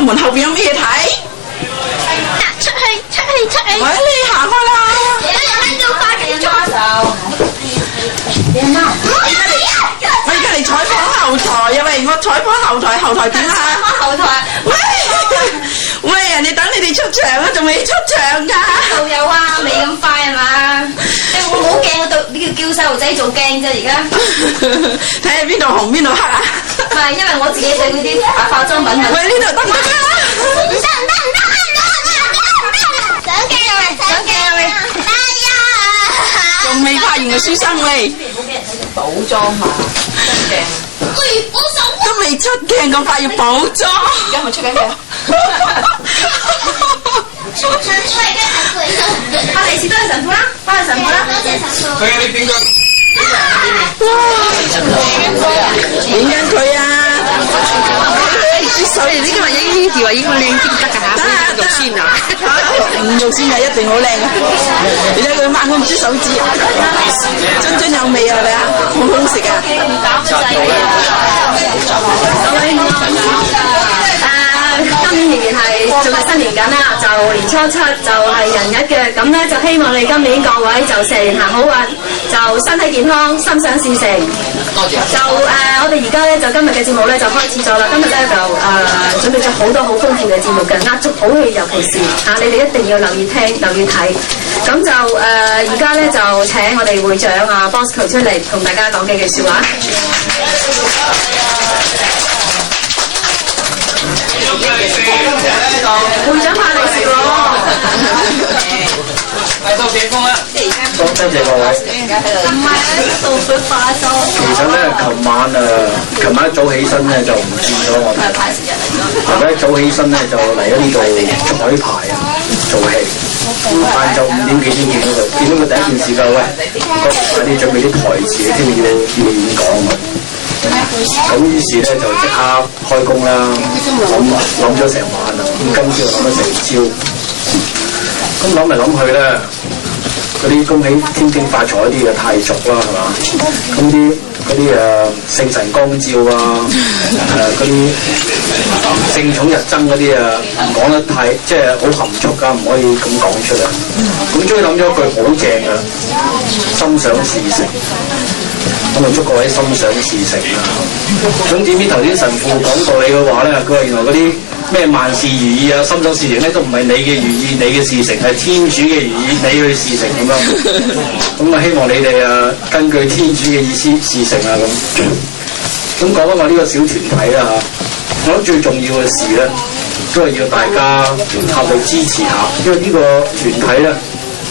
個門後邊有咩嘢睇？出去！喂，你行開啦！有人喺度化緊妝。我而家嚟採訪後台啊！喂，我採訪後台點啊？後台。喂，人哋等你哋出場啊，仲未出場㗎？導遊啊，未咁快係嘛？我好驚，我叫細路仔做驚啫，而家。睇下邊度紅邊度黑啊！唔係，因為我自己對嗰啲化妝品係。喂，呢度得唔得啊？唔得！上鏡啊你！仲未拍完嘅書生喂，補妝嘛，出鏡。喂，我手。都未出鏡咁快要補妝。而家咪出緊鏡。阿利是都係神父啦，翻去神父啦。多謝神父。佢你點講？影緊佢啊！所以呢個呢條話影個靚啲得㗎嚇，肉酸啊！唔肉酸啊，一定好靚啊！你睇佢掹開唔知手指啊，津有味啊，係咪啊？好好食啊！今年仍然係仲係新年緊啦，就年初七就係人日嘅，咁咧就希望你今年各位就蛇年行好運，就身體健康，心想事成。多謝。就我哋而家咧就今日嘅節目咧就開始咗啦，今日咧就準備咗好多好豐富嘅節目嘅，壓軸好戲，尤其是你哋一定要留意聽、留意睇。咁就而家咧就請我哋會長Bosco 出嚟同大家講幾句説話。會長派利是喎，係到幾風啦？多謝各位。唔係喺度佢化妝。其實咧，琴晚一早起身咧就唔見咗我哋。琴晚一早起身咧就嚟咗呢度彩排啊，做戲。晏晝5點幾先見到佢，見到佢第一件事就喂，快啲準備啲台詞，聽日要演講啊。咁於是咧就即刻開工啦，諗咗成晚啦，咁今朝諗咗成朝，咁諗嚟諗去咧，嗰啲恭喜天天發財嗰啲嘅太俗啦，係嘛？咁嗰啲聖神光照啊，嗰啲聖寵日增嗰啲唔講得太即係好含蓄㗎，唔可以咁講出嚟。咁終於諗咗一句好正㗎，心想事成。咁啊，祝各位心想事成啦！總之，頭先神父講道理嘅話咧，佢話原來嗰啲咩萬事如意啊、心想事成咧，都唔係你嘅如意、你嘅事成，係天主嘅如意、你去事成咁樣。咁啊，希望你哋根據天主嘅意思事成啊咁。咁講翻我呢個小團體啦嚇，我諗最重要嘅事咧，都係要大家合力支持下，因為呢個團體咧，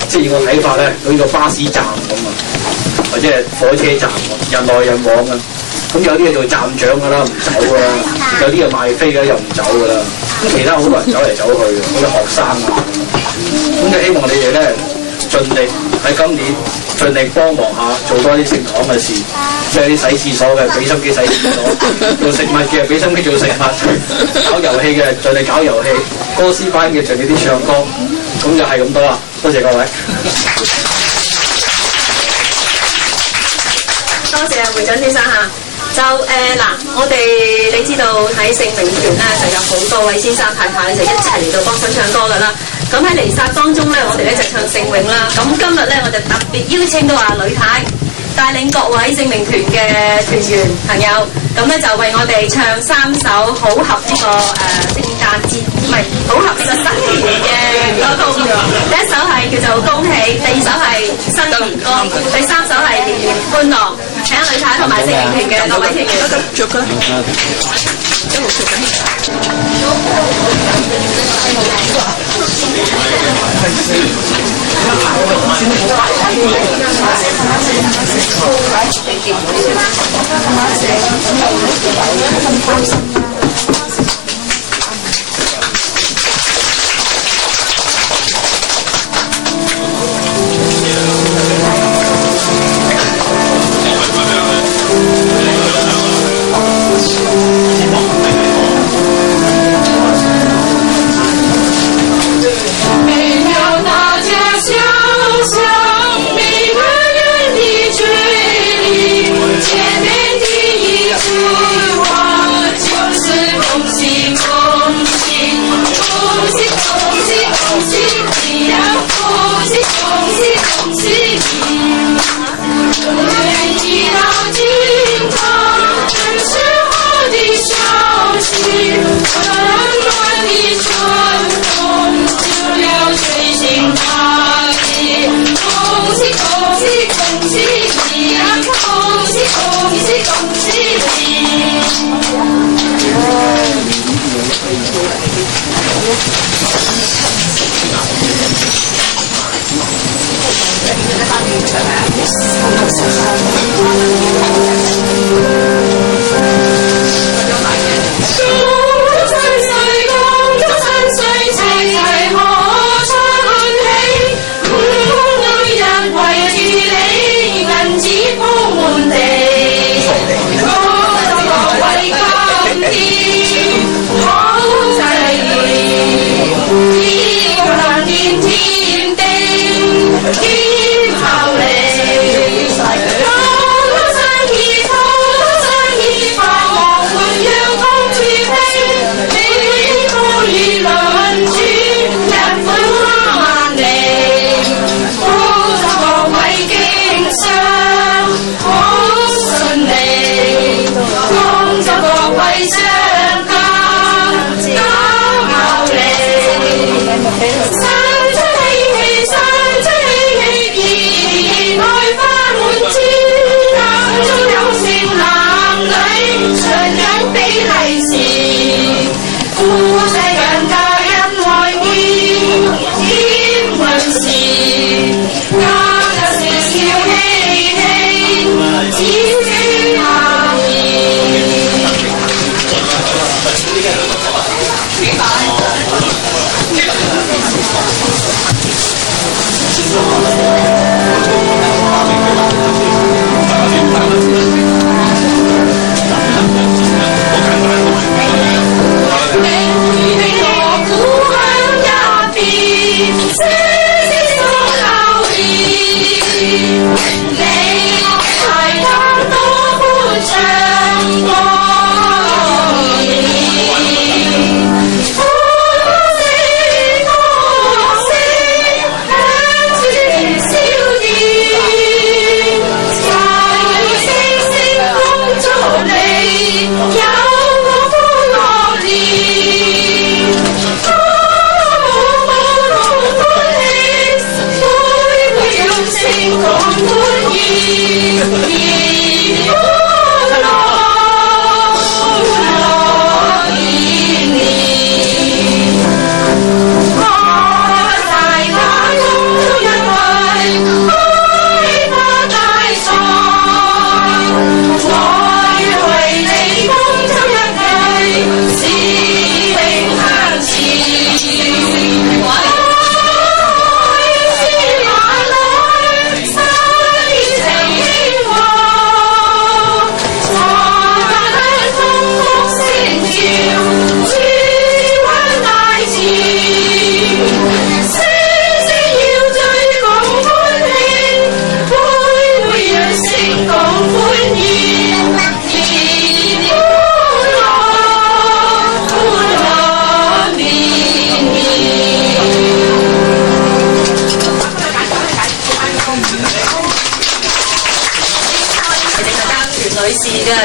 即係以我睇法咧，佢呢個巴士站咁啊。或者係火車站人來人往啊，咁有啲係做站長㗎啦，唔走㗎啦；有啲係賣飛嘅又唔走㗎啦。咁其他好多人走嚟走去嘅，好多學生啊。咁就希望你哋咧盡力喺今年盡力幫忙下，做多啲聖堂嘅事，即係啲洗廁所嘅俾心機洗廁所，做食物嘅俾心機做食物，搞遊戲嘅盡力搞遊戲，歌詩班嘅盡力啲唱歌。咁就係咁多啦，多謝各位。多謝會長先生嚇，就我哋你知道喺聖詠團咧就有好多位先生太太就一齊嚟到幫手唱歌㗎啦。咁喺彌撒當中咧，我哋咧就唱聖詠啦。咁今日咧我就特別邀請到呂太帶領各位聖詠團嘅團員朋友，咁咧就為我哋唱3首好合呢個聖誕節，唔係好合實新年嘅歌曲。第一首係叫做恭喜，第二首係新年歌，第三首係年年歡樂。請呂太同埋聖詠團嘅各位團員。着佢，一路着緊。前面第一句话就是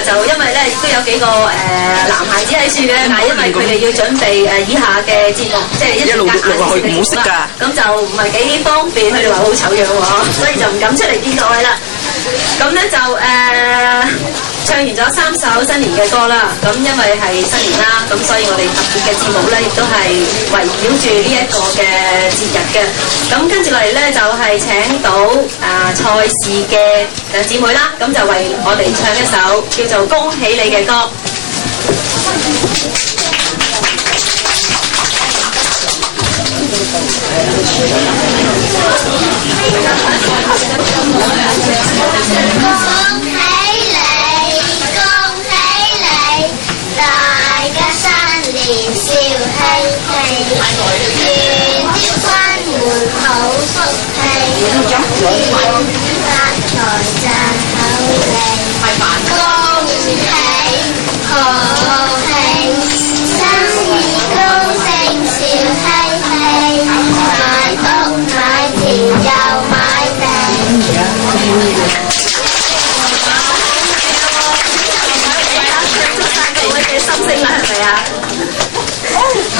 就因為咧都有幾個男孩子喺處嘅，但係因為佢哋要準備以下嘅節目，即係一路錄落去唔好識㗎，咁就唔係幾方便，佢哋話好醜樣喎，所以就唔敢出嚟見各位啦。咁咧就唱完咗3首新年嘅歌啦，咁因為係新年啦，咁所以我哋特別嘅節目咧亦都係圍繞住呢一個嘅節日嘅。咁跟住落嚟咧就係請到蔡氏嘅姊妹啦，咁就為我哋唱一首叫做《恭喜你》嘅歌。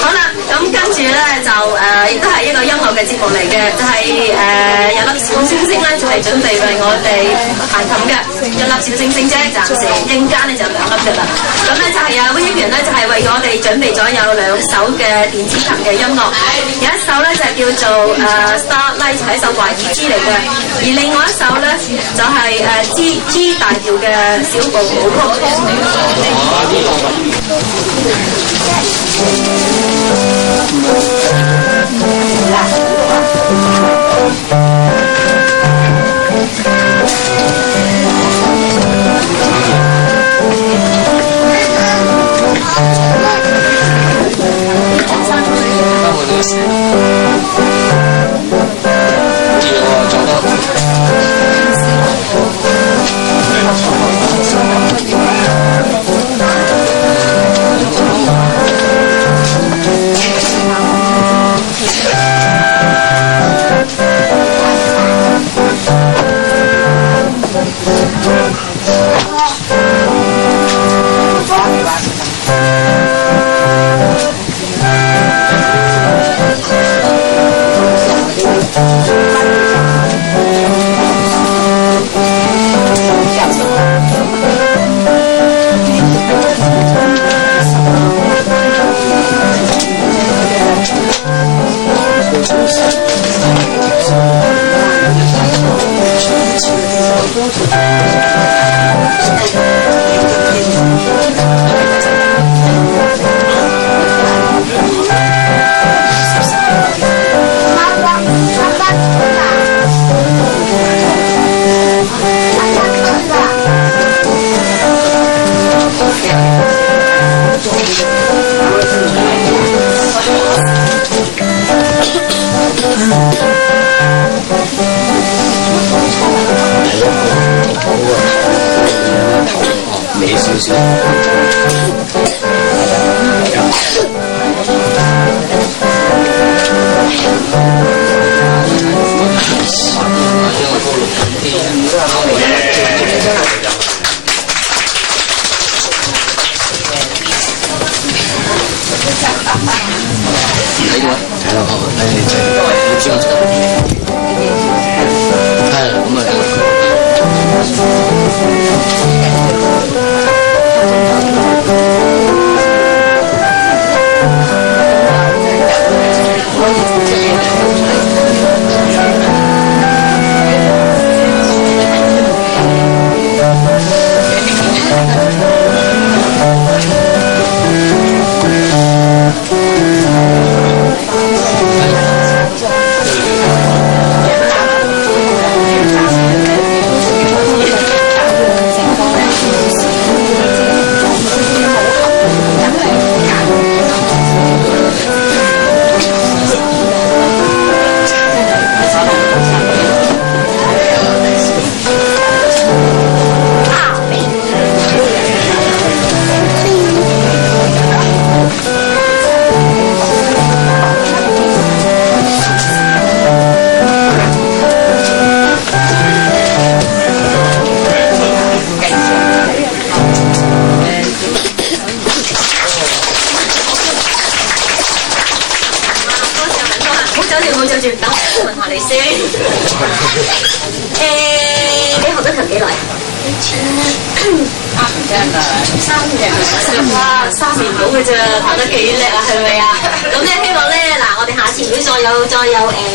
好啦，咁跟住咧就亦都係一個音樂嘅節目嚟嘅，就係有粒小星星咧，就係準備為我哋彈琴嘅一粒小星星啫，暫時陣間咧就2粒嘅啦。咁咧就係Vivian咧就係為我哋準備咗有2首嘅電子琴嘅音樂，有一首咧就係叫做Starlight 係一首華爾茲嚟嘅，而另外一首咧就係G 大調嘅小步舞曲。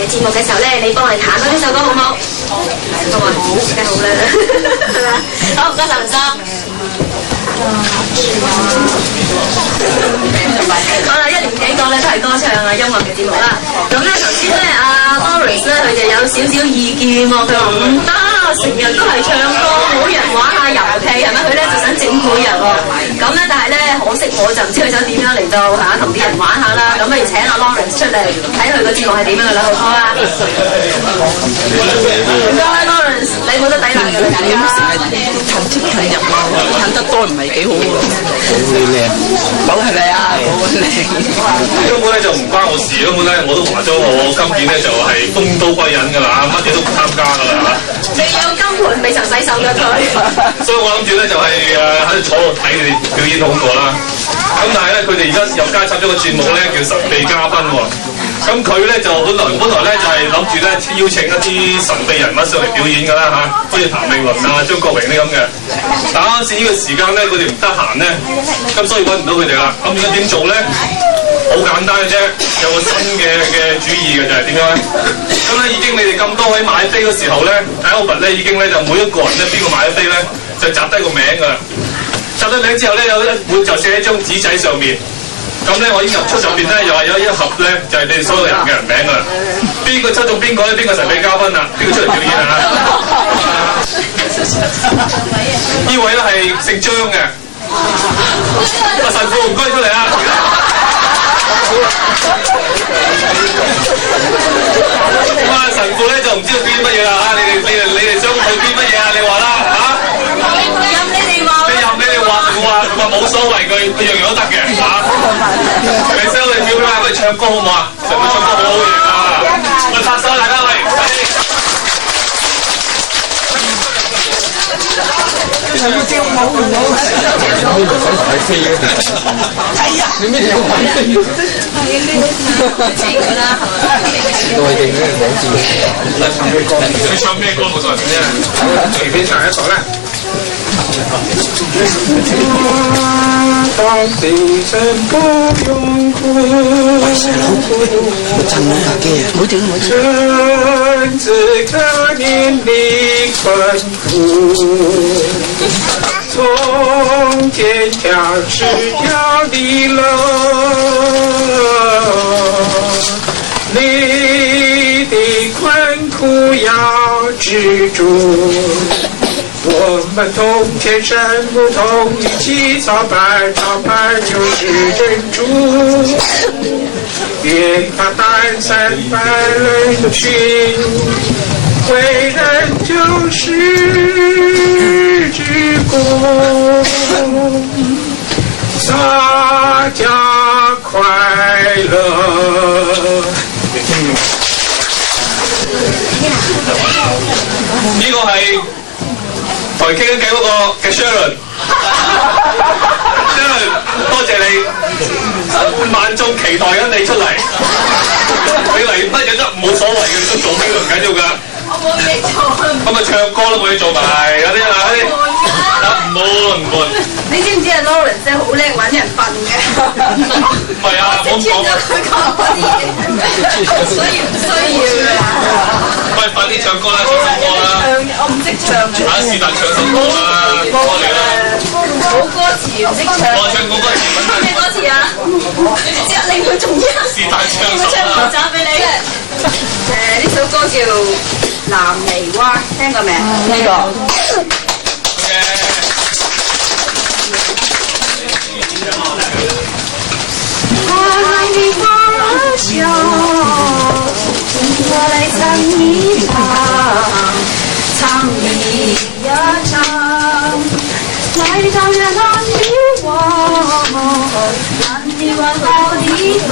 節目嘅時候咧，你幫我哋彈多呢首歌好唔好？好，好啊，梗係好啦，係咪啊？好，唔該曬林生。好啦，1年幾個咧都係歌唱啊音樂嘅節目啦。咁咧頭先咧阿 Lawrence 咧佢就有少少意見喎，佢話唔得，成日都係唱歌，冇人玩下遊戲係咪？佢咧就想整蠱人喎。咁咧但係咧可惜我就唔知佢想點樣嚟到同啲人玩下啦。咁不如請阿 Lawrence 出嚟睇佢個節目係點樣㗎啦，好唔好啊？唔該 Lawrence，你冇得抵賴㗎啦，你咁成日近出近入喎，近得多唔係幾好喎。好靚，冇係咪啊？好靚。根本咧就唔關我事，根本咧我都話咗我今年咧就係風都歸隱㗎啦，乜嘢都唔參加㗎啦嚇。你有金盤未曾洗手嘅佢。所以我諗住咧就係喺度坐度睇你哋表演好過啦。咁但係咧，佢哋而家又加插咗個節目咧，叫神秘嘉賓喎。咁佢咧就本來咧就係諗住咧邀請一啲神秘人物上嚟表演㗎啦嚇，好似譚詠麟啊、張國榮啲咁嘅。但啱先呢個時間咧，佢哋唔得閒咧，咁所以揾唔到佢哋啦。咁而家點做咧？好簡單嘅啫，有個新嘅主意嘅就係點樣咧？咁咧已經你哋咁多位買飛嘅時候咧 ，Albert 咧已經咧就每一個人咧邊個買咗飛咧，就集低個名㗎啦。集低名之後咧，有一本就寫喺張紙仔上面。咁咧，我已經入出上邊咧，又係有一盒咧，就係、是、你哋所有人嘅人名㗎啦。邊個抽中邊個咧？邊個神秘嘉賓啊？邊個出嚟表演啊？呢位咧係姓張嘅，神父唔該出嚟啊！咁啊，神父咧就唔知道表演乜嘢啦嚇，你哋想佢表演乜嘢啊？你話啦嚇。話冇所謂，佢樣樣都得嘅嚇。你收你表啦，佢唱歌好唔好啊？神父唱歌好好嘢啊！我拍手大家喂！神父跳舞唔好，我唔想睇飛嘅。係啊！你咩嘢玩飛？知㗎啦，內地嗰啲冇知。你唱咩歌冇所謂嘅，隨便唱一首啦。當地震不用哭，真子可憐的困苦，從天橋直跳地樓，你的困苦要止住。我們同天神不同一起操辦就是珍珠，別怕膽散百人群，為人就是鞠躬，大家快樂。呢個係同佢傾緊偈嗰個嘅 Sharon， 多謝你，萬眾期待緊你出嚟，你嚟乜嘢都冇所謂嘅，你都做咩都唔緊要㗎。我冇嘢做。咁咪唱歌都冇嘢做埋，有啲唔悶。你知唔知啊 Lawrence 真係好叻揾人瞓嘅？唔係啊，我講佢講嗰啲嘢，所以唔需要啊。喂，快啲唱歌啦，唱首歌啦！我唔識唱嘅。是但唱首歌啦，過嚟啦！冇歌詞唔識唱。我唱過歌詞，咩歌詞啊？只令佢重要。是但唱首唱牛仔俾你。呢首歌叫《南泥灣》，聽過未？聽過。南泥灣兒笑，我來唱一唱一唱，來到這南泥灣，南泥灣好地方，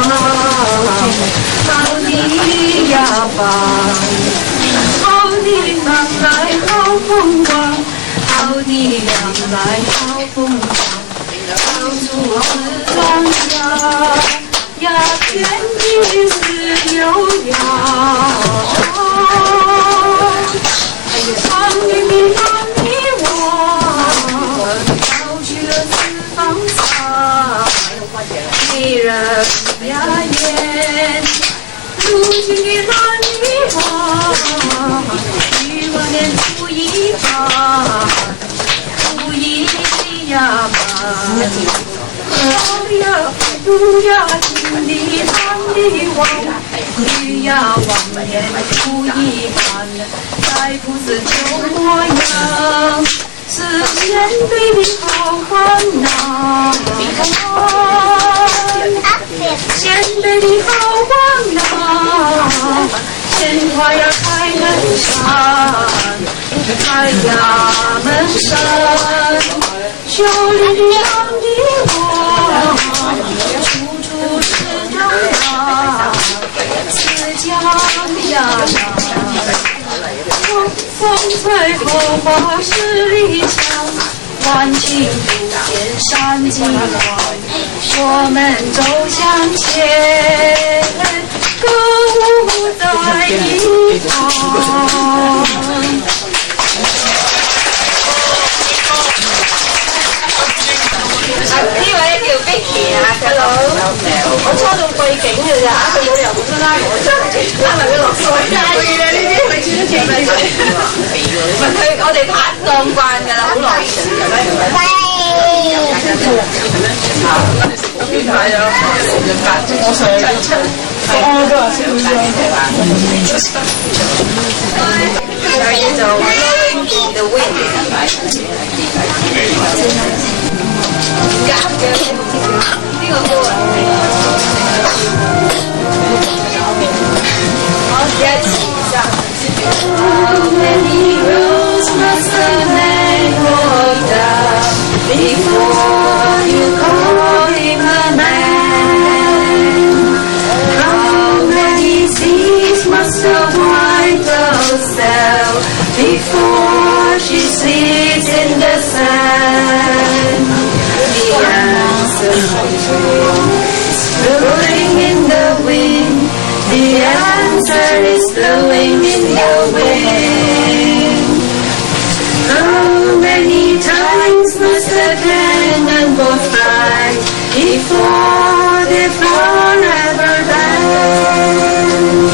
好地呀吧，好地方來好風光，好地方來好風光。到處是莊稼呀，天地是悠揚。長遠的南泥灣，到處是芳草，迷人呀眼。如今的南泥灣，與我年初一番，初一呀吧。好呀，路呀，近的南泥灣，雨呀，往年初一般，再不是舊模樣，是前輩的好漢呐，前輩的好漢呐，鮮花呀開門山，開呀門山。秀麗的南泥灣，處處是江呀，是江呀。風吹火花十里香，欢庆不见山尽欢，我们走向前，歌舞在一旁。呢位叫 Vicky 啊 ，Hello， 我初到背景嘅咋，佢冇理由咁拉我出嚟，拉埋佢落水街嘅呢啲，咪轉咗轉嚟。唔係佢，我哋拍檔慣㗎啦，好耐以前。點解啊？我上我都話識佢嘢就 Blowing in the Wind。呢個歌啊！一齊唱。How many roads must a man walk down before you call him a man? How many seas must a white dove sail before she sleeps in the sand? The answer is blowing in the wind. The answer is blowing in the wind. How many times must a cannonball fly before they forever land?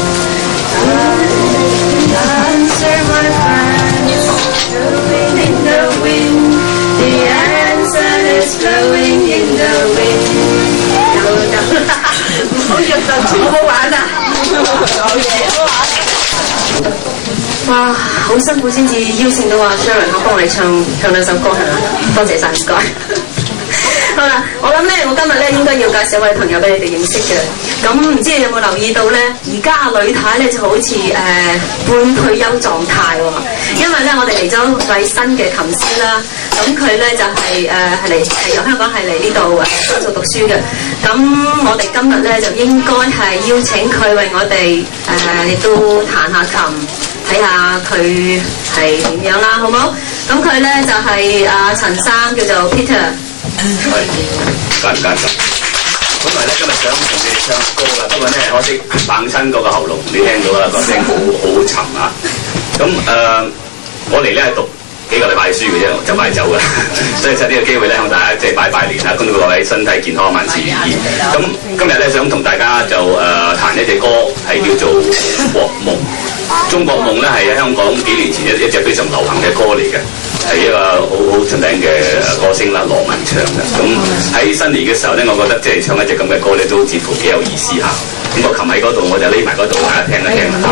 The answer, my friend, is blowing in the wind. The answer is blowing in the wind. 好肉就好好玩啊！哇，好辛苦先至邀請到阿 Sharon 幫我哋唱兩首歌係嘛？多謝晒，唔該。好啦，我諗咧，我今日咧應該要介紹一位朋友俾你哋認識嘅。咁唔知你有冇留意到咧？而家阿呂太咧就好似半退休狀態喎，因為咧我哋嚟咗位新嘅琴師啦。咁佢咧就係由香港係嚟呢度深造讀書嘅。咁我哋今日咧就應該係邀請佢為我哋亦都彈下琴，睇下佢係點樣啦，好冇？咁佢咧就係陳生，叫做 Peter。係，唔該。本來咧今日想同你哋唱歌啦，不過咧可惜綁親嗰個喉嚨，你聽到啦，個聲好沉啊。咁我嚟咧係讀幾個禮拜書嘅啫，就快走㗎，所以趁呢個機會咧向大家即係拜年啦，恭祝各位身體健康，萬事如意。咁今日咧想同大家就彈一隻歌，係叫做《中國夢》。《中國夢》咧係香港幾年前一隻非常流行嘅歌嚟嘅，係一個好出名嘅歌星啦，羅文唱嘅。咁喺新年嘅時候咧，我覺得即係唱一隻咁嘅歌咧，都似乎幾有意思嚇。咁個琴喺嗰度，我就匿埋嗰度，大家聽一聽啦嚇。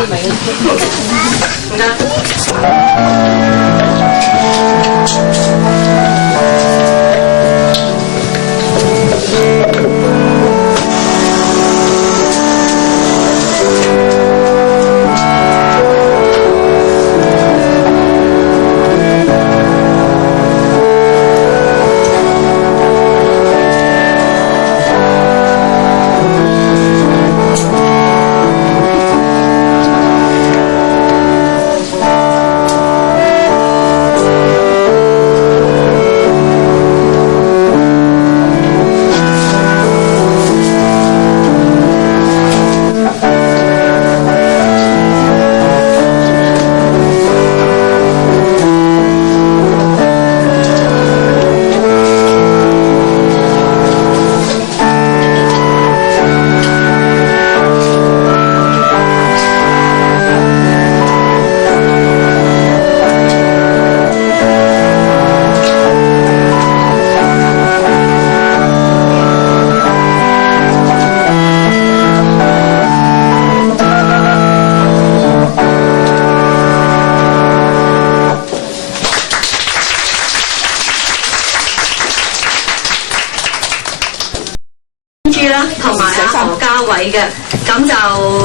嘅，咁就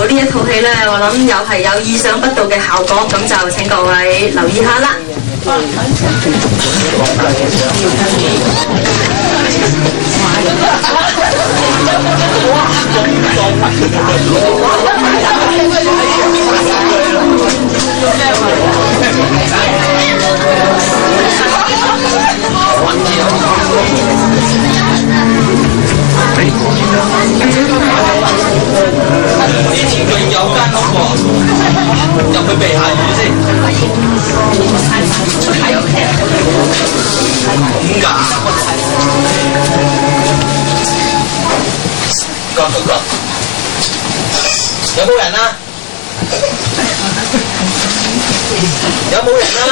呢一套戲咧，我諗又係有意想不到嘅效果，咁就請各位留意下啦。以前佢有間屋喎，入去避下雨先。咁㗎？個有冇人啊？有冇人啊？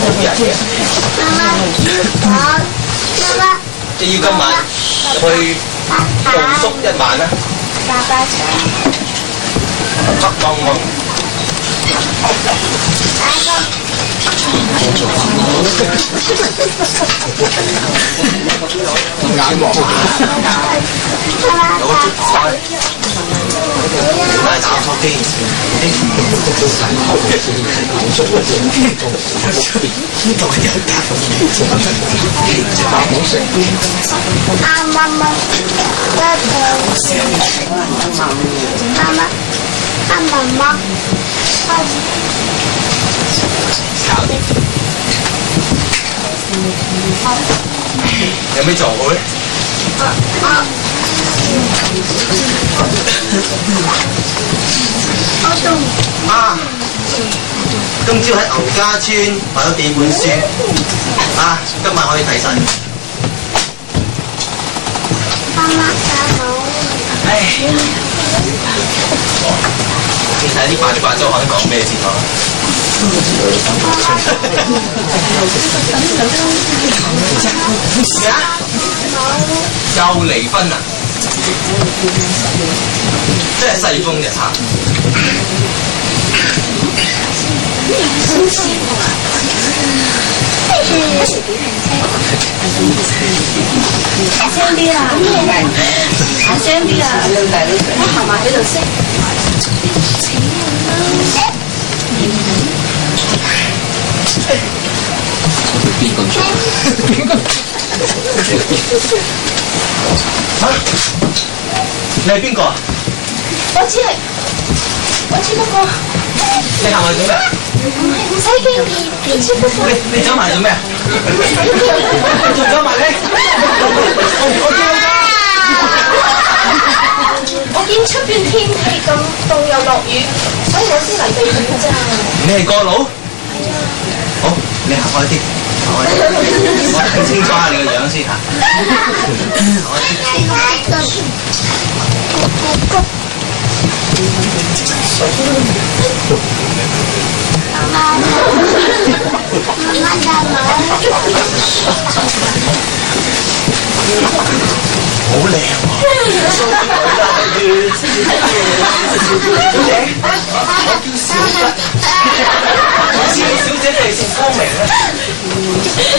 冇人嘅。你要今晚入去露宿一晚啊？黑蒙蒙。眼望有個竹台，打手機。有咩做好咧？啊！今朝喺牛家村買咗幾本書，啊！今晚可以睇晒。唉，你睇啲八卦周刊講咩先講？咩啊？又離婚啊！真係世風日下。大聲啲啦！大聲啲啦！我行埋喺度先。你係邊個啊？我只不過。你行埋做咩？唔使驚嘅，你走埋做咩？你仲走埋咧？我見出邊天氣咁凍又落雨，所以我先嚟避雨咋。你係過佬？好，你行開啲，我睇清楚下你個樣先嚇。好靚喎！小姐，我叫小吉。小姐你姓方明咧？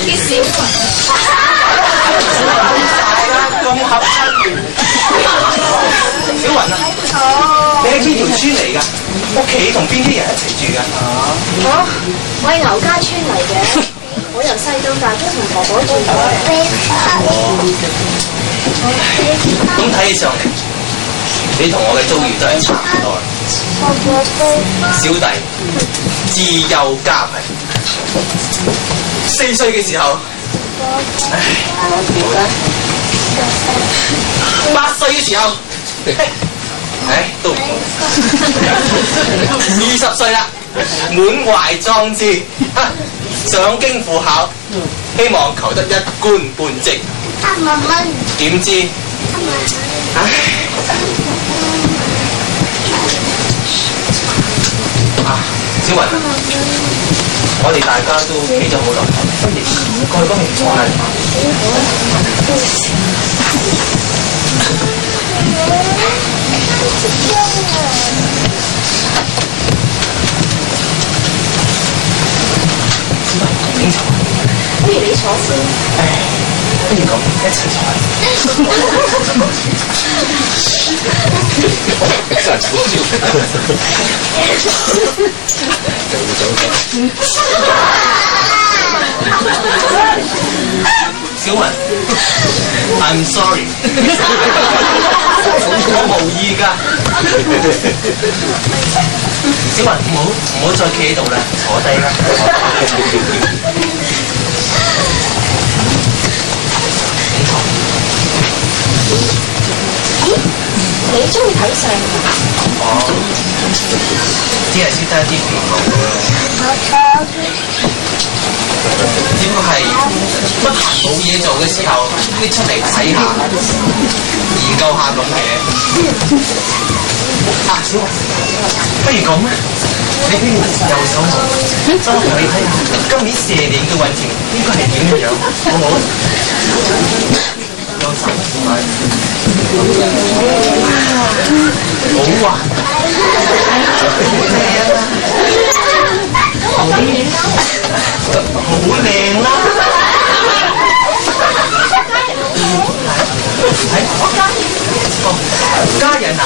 叫小雲。咁大啦，咁合親。小雲啊，你喺邊條村嚟㗎？屋企同邊啲人一齊住㗎？我係牛家村嚟嘅，我由細到大都同婆婆住咁睇起上嚟，你同我嘅遭遇都係差唔多。小弟自幼家貧，4歲嘅時候，8歲嘅時候，都唔好。20歲啦，滿懷壯志，上京赴考，希望求得一官半職。點知，小雲，我哋大家都企咗好耐，不如過去嗰邊坐下。邊坐？不如你坐先。不如咁一齊坐。真係好小雲 ，I'm sorry， 我無意㗎。小雲，唔好再企喺度啦，坐低啦。你中意睇相哦，只係識得一啲片段只不過係得閒冇嘢做嘅時候，拎出嚟睇下，研究下咁嘅。啊，小華，不如咁啊，你呢邊右手望，周同你睇下，今年蛇年嘅運程應該係點嘅樣，好唔好？右手，好啊！好靚啦！家人啊，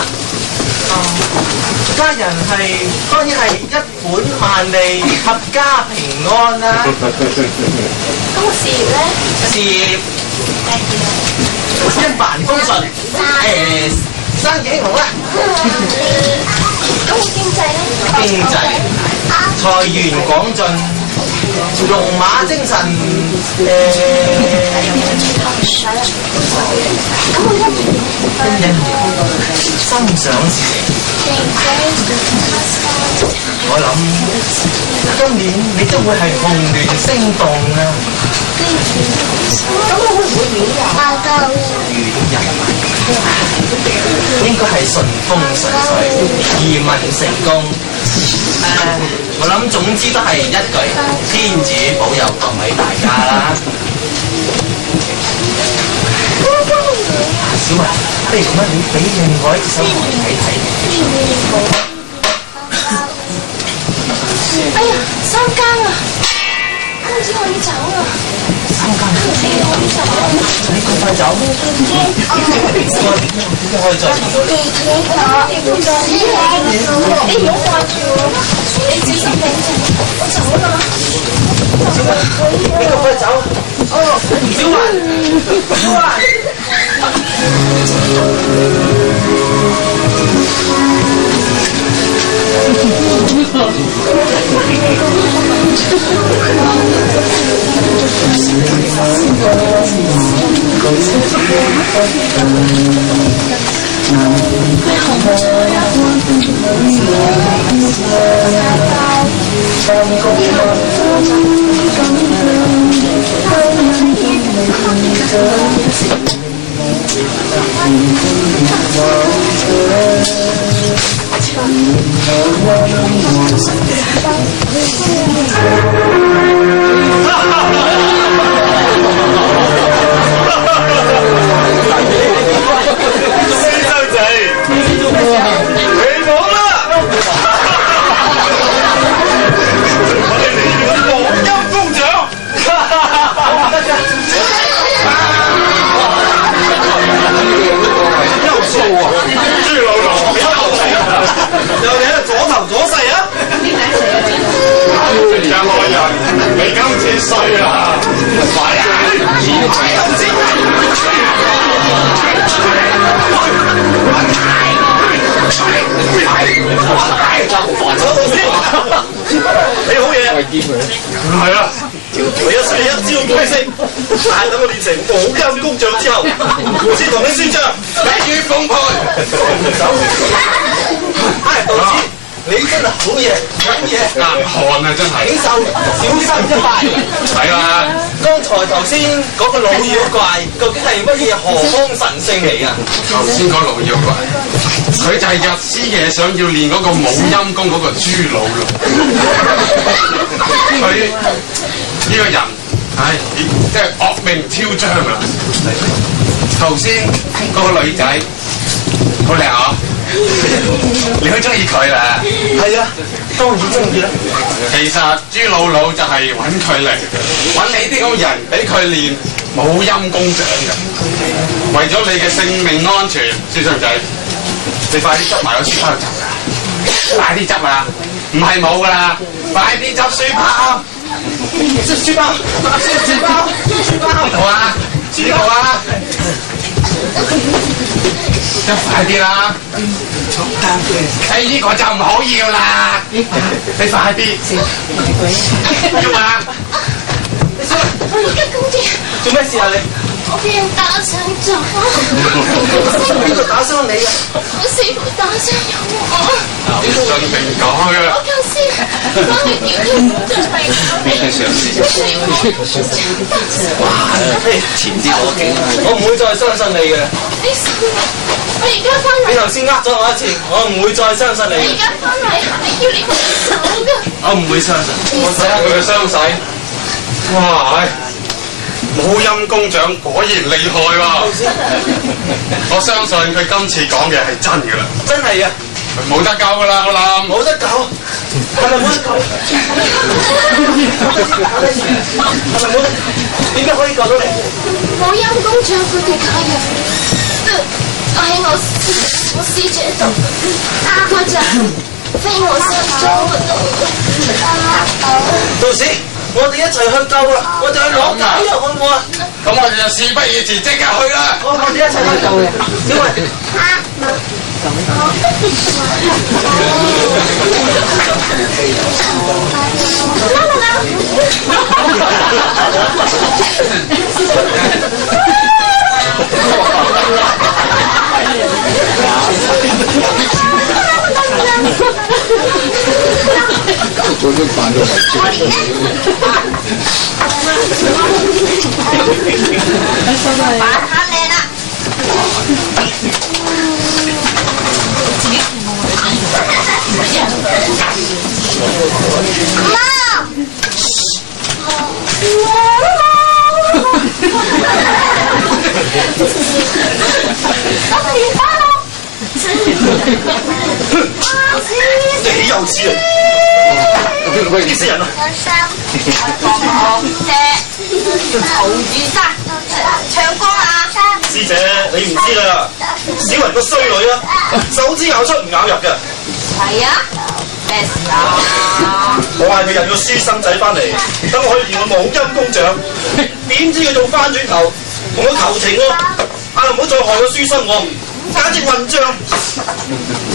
家人係當然係一本萬利，合家平安啦。咁個事業咧？事業一帆風順，生意興隆啦。咁個經濟咧？經濟財源廣進，龍馬精神。咁個姻緣心想事成。我諗今年你都會係紅鸞星動啊！咁我會唔會遠遊？遠遊應該係順風順水，移民成功。我諗總之都係一句天主保佑各位大家啦。小文，不如咁啊，你俾另外一隻手我睇睇。哎呀，三更啊！公子我要走啦。三更，我要走啦。你咁快走？點解可以再見到你？你唔好掛住我，你小心領證，我走啦。小文，你咁快走？哦，小文，小文。係啊，你一世一朝歸式，但係等我練成寶金工匠之後，我先同你宣張一於奉陪。道子，你真係好嘢，好嘢，硬漢啊真係。請受小生一拜。係啦，剛才頭先嗰個老妖怪，究竟係乜嘢何方神聖嚟㗎？頭先嗰老妖怪，佢就係日思夜想要練嗰個冇陰功嗰個豬腦咯。佢呢個人，唉，即係惡名昭彰啊！頭先嗰個女仔好靚啊！你好中意佢啦？係啊，當然中意啦。其實豬老佬就係揾佢嚟，揾你啲咁人俾佢練冇陰功獎嘅。為咗你嘅性命安全，小衰仔，你快啲執埋個書包去執啦！快啲執啊！唔係冇噶啦，快啲執書包！書包，書包，書包，呢度啊，呢度啊！咁快啲啦！呢個就唔好要啦！你快啲！要啊！我而家公姐。做咩事啊你？我俾人打傷咗。邊個打傷你㗎？我師傅打傷咗我。你信定假嘅？我頭先翻去叫佢準備哇！前啲攞景，我唔會再相信你嘅。你信我而家翻嚟。你頭先呃咗我一次，我唔會再相信你。而家翻嚟係要你手㗎。我唔會相信。我睇下佢嘅傷勢。哇！冇陰公長果然厲害喎！我相信佢今次講嘅係真㗎啦。真係啊！冇得救㗎啦，我諗。冇得救，係咪冇得救？係咪冇得？點解可以救到你？冇陰公長佢嘅解藥，都喺我師姐度，佢就飛我身咗度。到時我哋一齊去救啦！我哋去攞解藥好唔好啊？咁我哋就事不宜遲，即刻去啦！我哋一齊去救嘅。小慧。你又知啊？幾死人啊？侯雨山唱歌啊！師姐，你唔知啦，小雲個衰女啊，手指咬出唔咬入嘅。係啊，咩事啊？我嗌佢印個書生仔翻嚟，等我可以練個武陰公掌。點知佢仲翻轉頭同我求情喎，唔好再害個書生喎，簡直混帳。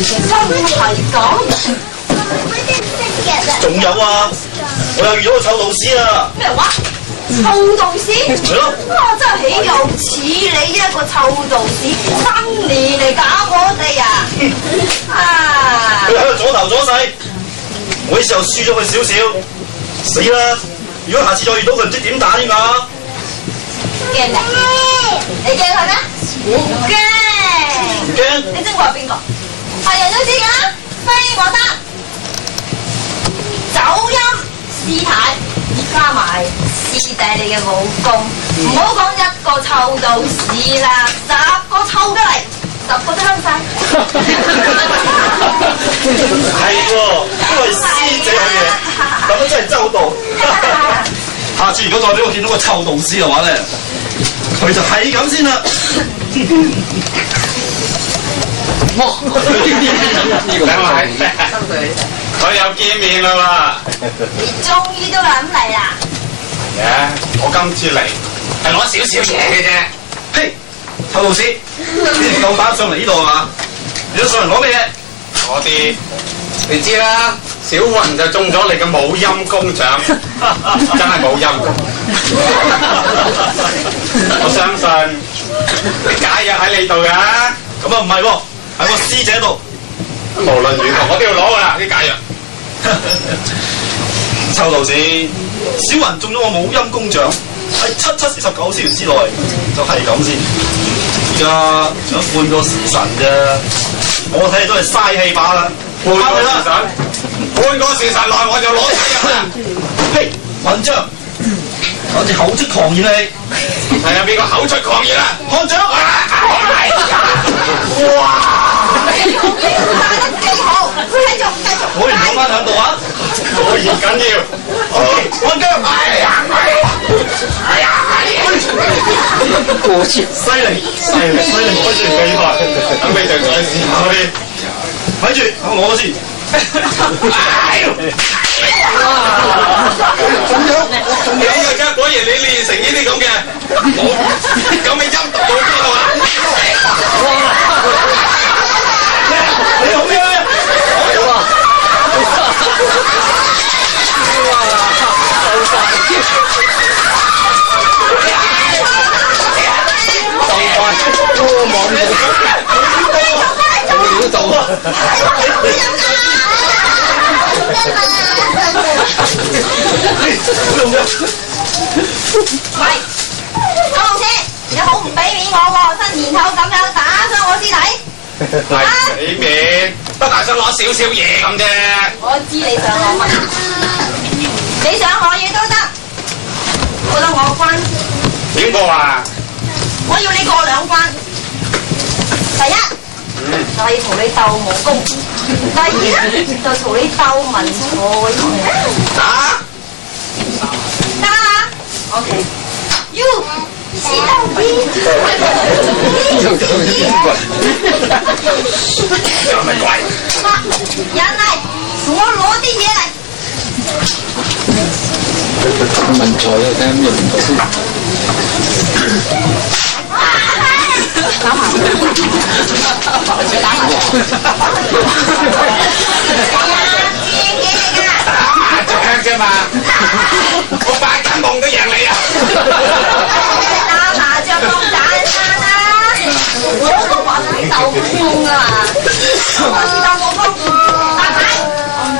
真係咁？仲有啊，我又遇到個臭老師啊！咩話？臭道士？係咯。哇！真係豈有此理，一個臭道士，新年嚟搞我哋啊！啊！佢喺度阻頭阻勢，我呢時候輸咗佢少少，死啦！如果下次再遇到佢，唔知點打添㗎？驚咩？你驚佢咩？唔驚。唔驚？你知我係邊個？係人都知㗎，飛我得。走音師太，加埋師弟你嘅武功，唔好講一個臭道士啦，10個臭得嚟，10個都香晒。係喎，都係師姐嘅嘢，咁樣真係周到。下次如果再俾我見到個臭道士嘅話咧，佢就係咁先啦。哇！呢個我又見面啦嘛！你終於都諗嚟啦！係嘅，我今次嚟係攞少少嘢嘅啫。嘿，臭道士，你夠膽上嚟呢度啊嘛？你都上嚟攞咩嘢？我啲你知啦，小雲就中咗你嘅武陰公獎，真係武陰。我相信解藥喺你度㗎。咁啊唔係喎，喺我師姐度。無論如何，我都要攞㗎啦啲解藥。臭道士，小雲中咗我武陰公獎，喺7/749小時之內，就係咁先。而家仲有半個時辰啫，我睇你都係嘥氣把啦。半個時辰內我就攞解藥啦。嘿，混帳，簡直口出狂言你。係啊，邊個口出狂言啊？看掌！果然講翻兩度啊！果然緊要。看腳！過節，犀利，開住厲害，等你就再試下啲。睇住，等我先。你而家果然你練成呢啲咁嘅，咁嘅陰毒到邊度啊？你好咩？喂，高老師，你好唔俾面我喎，伸然後咁樣打傷我屍體。係俾面，不過想攞少少嘢咁啫。我知你想攞乜，你想攞嘢都得，過到我關。點過啊？我要你過2關。第一，就係同你鬥武功；第二咧，就同你鬥文采。啊？得啦 ，OK。You 是鬥邊？有乜鬼？人嚟，同我攞啲嘢嚟。文才又聽唔到先。打麻雀啫嘛，我發緊夢都贏你啊！打麻雀咁簡單啦，我都話你鬥武功啊嘛，我是鬥武功，打牌，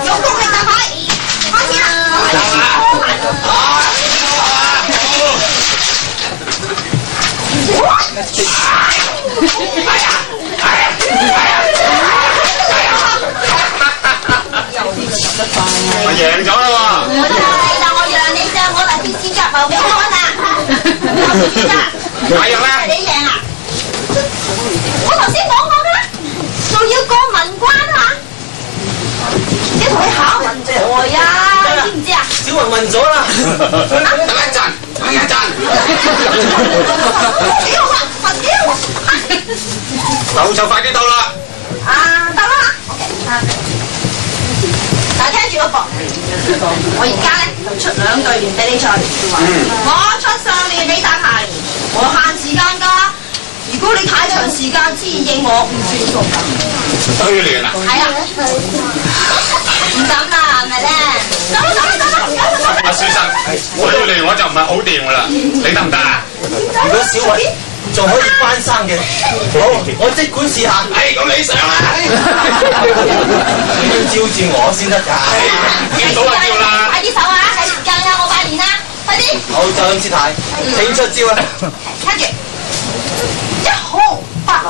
用功力打牌，開始啦！我贏咗啦喎！我就係但我讓你啫，我嚟啲資格留俾我啦。有資格，係咩？你贏啊！我頭先講過㗎啦，仲要過文關啊嘛，要同你考文才呀，知唔知啊？小雲問咗啦。等一陣，等一陣。幾好啊，文幾好啊！就就快啲到啦！啊，得啦，OK，嗱，聽住咯噃，我而家咧就出2隊聯俾你賽，我出上聯你打牌，我限時間㗎，如果你太長時間先應我，唔算數㗎。對聯啊？係啊，唔敢啦，係咪咧？走啦走啦走啦！阿書生，對聯我就唔係好掂㗎啦，你得唔得啊？如果小雲仲可以翻生嘅，好，我即管試下。咁你上啦！要照住我先得㗎。見到就叫啦！快啲手啊！睇時間啦，我拜年啦，快啲！好，就咁師太，請出招啦！跟住1號8路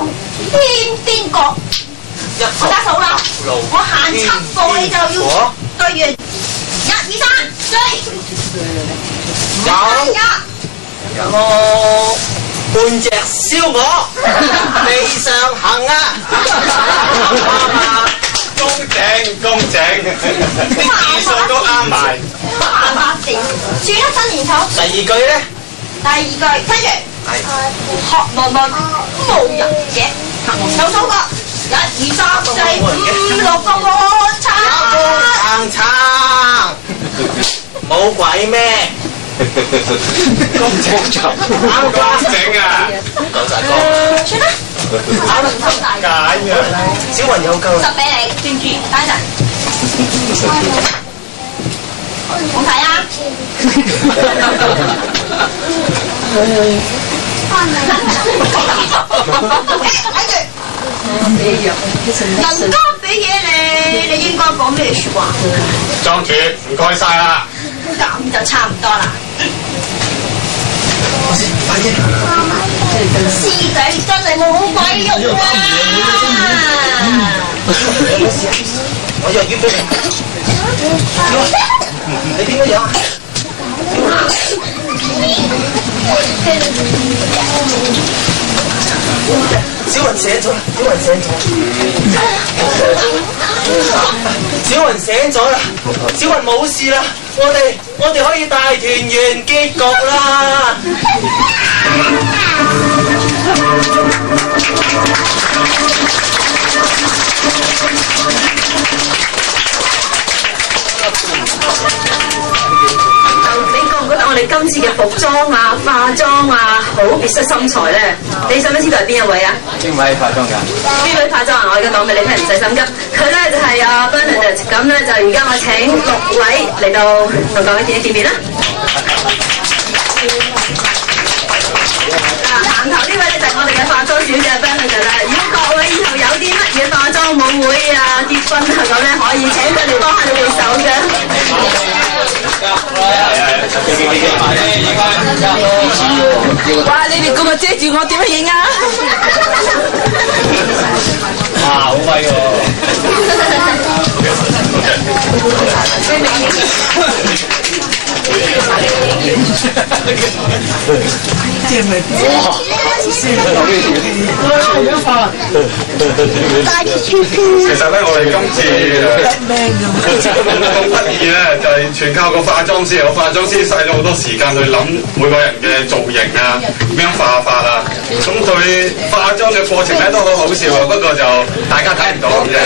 邊角，我加數啦，我限7步你就要對完1、2、3，追！有冇半隻燒鵝地上行啊？公正公正，啲字數都啱埋。麻麻地，轉一新年草。第2句咧？第2句，跟住學論論無人嘅，有數過1、2、3、4、5、6個喎，撐撐，冇鬼咩？公正啱公正啊！夠晒講。算啦，考論抽大解嘅。小雲有夠啦。 10俾你，專注，等一陣。好睇啊！睇住，人家俾嘢你，你應該講咩説話？莊主，唔該晒啦。咁就差唔多啦。快啲！師弟真係冇鬼用啊！我藥丸俾你。你點樣啊？小雲醒咗啦！小雲醒咗。小雲醒咗啦！小雲冇事啦！我哋可以大團圓結局啦！你覺唔覺得我哋今次嘅服裝啊、化妝啊，好別出心裁咧？你想唔想知道係邊一位啊？邊位化妝㗎？邊位化妝啊？我而家講俾你聽，唔使心急。佢咧就係阿 Bernadette，咁咧就而家我請6位嚟到同各位見面啦。行頭呢位咧就係我哋嘅化妝小姐 Bernadette 啦。如果各位以後有啲乜嘢化妝舞會啊、結婚啊咁咧，可以請佢嚟幫下你哋手嘅。哇！你哋咁啊遮住我點樣影啊？哇！好威喎！其實咧，我哋今次咁得意咧，就係全靠個化妝師。個化妝師使咗好多時間去諗每個人嘅造型啊，點樣化法啊。咁佢化妝嘅過程咧都好好笑啊，不過就大家睇唔到嘅啫。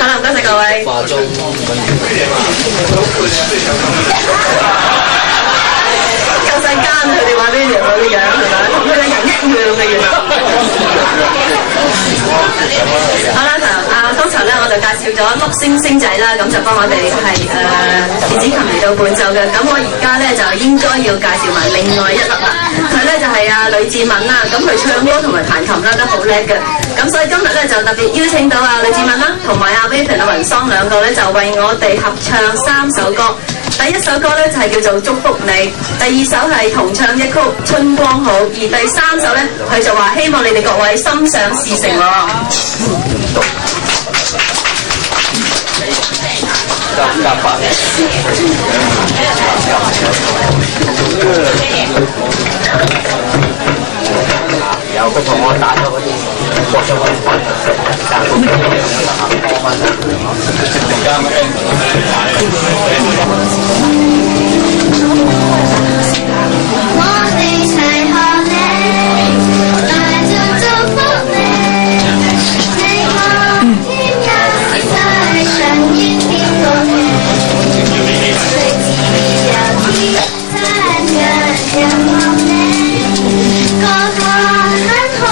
好啦，唔該曬各位。化妝夠細間佢哋話呢樣嗰啲樣係咪？同佢嘅人一樣嘅原來。好啦，剛才咧我就介紹咗粒星星仔啦，咁就幫我哋係電子琴嚟到伴奏嘅。咁我而家咧就應該要介紹埋另外一粒啦。佢咧就係呂志敏啦，咁佢唱歌同埋彈琴啦都好叻嘅。咁所以今日咧就特別邀請到呂志敏啦，同埋Vivian雲桑兩個咧就為我哋合唱3首歌。第一首歌咧就係叫做祝福你，第二首係同唱一曲春光好，而第三首咧佢就話希望你哋各位心想事成喎。有嗰個我打咗嗰啲國際運動我哋齊學你，大眾祝福你，你我天家世上應天國你，隨自由天真人人望你，個個很開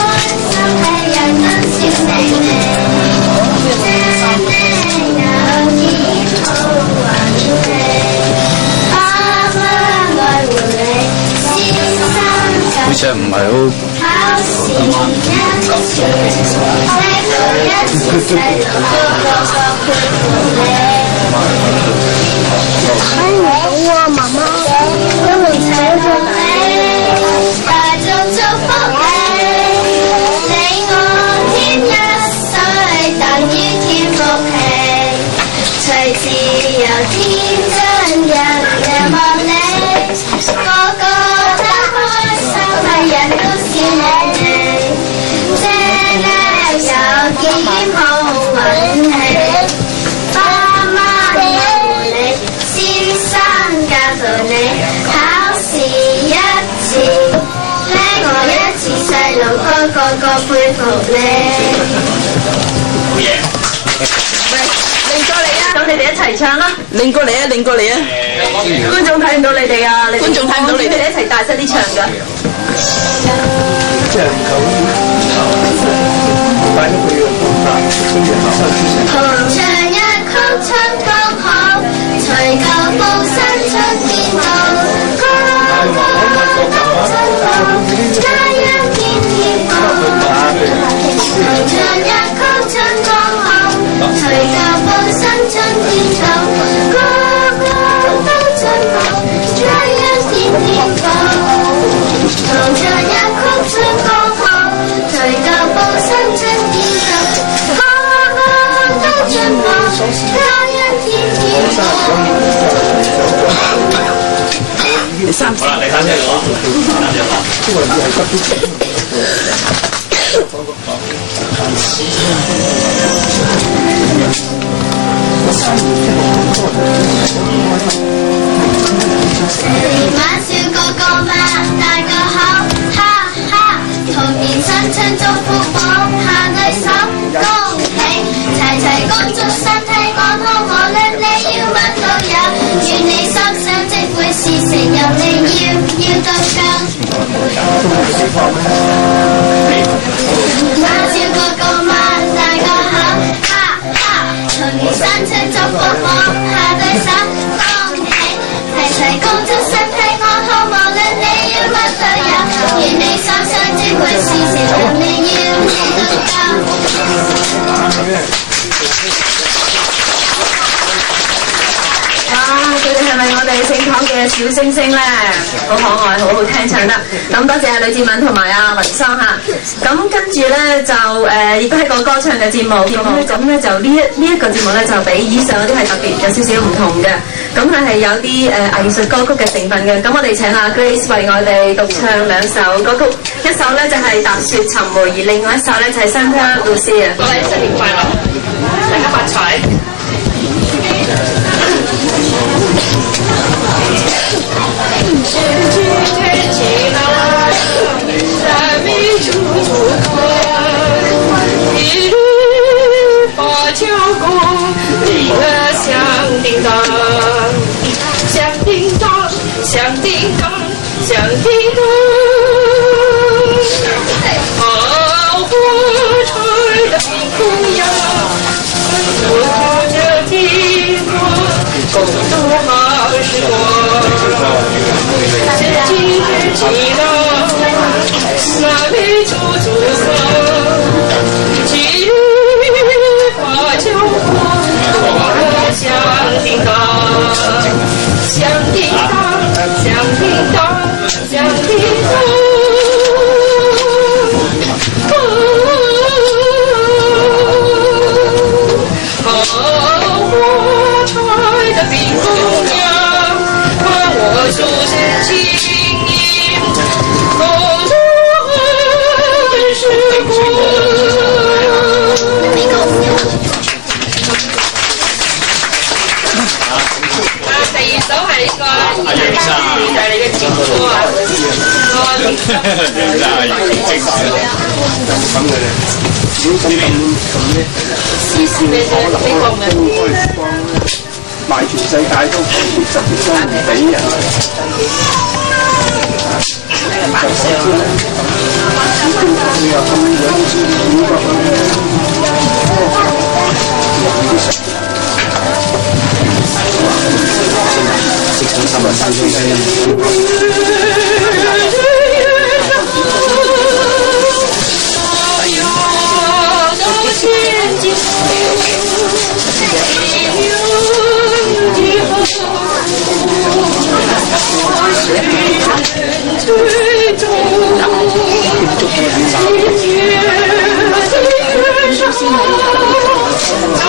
心係人都笑你，這呢有天好運氣。好似唔係好。考試一次，呢個一次細路個個佩服你。睇唔到啊，媽媽。因為齊學你，大眾祝福你，你我添一歲，等於添福氣。隨自由天真人人望你，個個人都笑你，這呢有幾好運氣，爸媽有你，先生教導你，考試一次，呢我一次細路哥個個佩服你。擰過嚟啊！咁你哋一齊唱啦！擰過嚟啊！擰過嚟啊！觀眾睇唔到你哋啊！觀眾睇唔到你哋一齊大聲啲唱㗎。同唱一曲春光好，隨舊報新春天到，個個都春到，家一天天高。同唱一曲春光好，隨舊報新春天到，個個都春到，家一天天高。同唱一曲春光好，隨舊報新春天到，個個都進步，家一天天高。第三首。好啦，第三隻歌。晚笑個個擘大個口，哈哈！童年新春祝福我，下對手恭喜，齊齊恭祝身體安康，無論你要乜都有，願你心想即會事成，由你要到腳。晚笑個個擘大個口，哈哈！童年新春祝福我，下對手恭喜，齊齊恭祝身體安康，無論你要乜都有，願你心想即會事小星星咧，好可愛，好好聽唱得。咁多謝呂志敏同埋阿雲桑嚇。咁跟住咧就亦都係個歌唱嘅節目。咁咧就呢一個節目咧就比以上嗰啲係特別有少少唔同嘅。咁佢係有啲藝術歌曲嘅成分嘅。咁我哋請阿 Grace 為我哋獨唱2首歌曲，一首咧就係《踏雪尋梅》，而另外一首咧就係《Santa Lucia》。各位新年快樂，大家發財！一律把酒供，一个响叮当，响叮当，响叮当，响叮当。好火柴的冰空呀，我着经过，共度好时光。今日起了，那杯酒足喝。把酒过，响叮当，响叮当，响叮当，响叮当。好火柴的冰姑娘，把我书生情意，共度时光。第二首係呢個意大利嘅情歌啊，絲絲嘅啫，呢個嘅。賣全世界都唔俾人。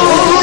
我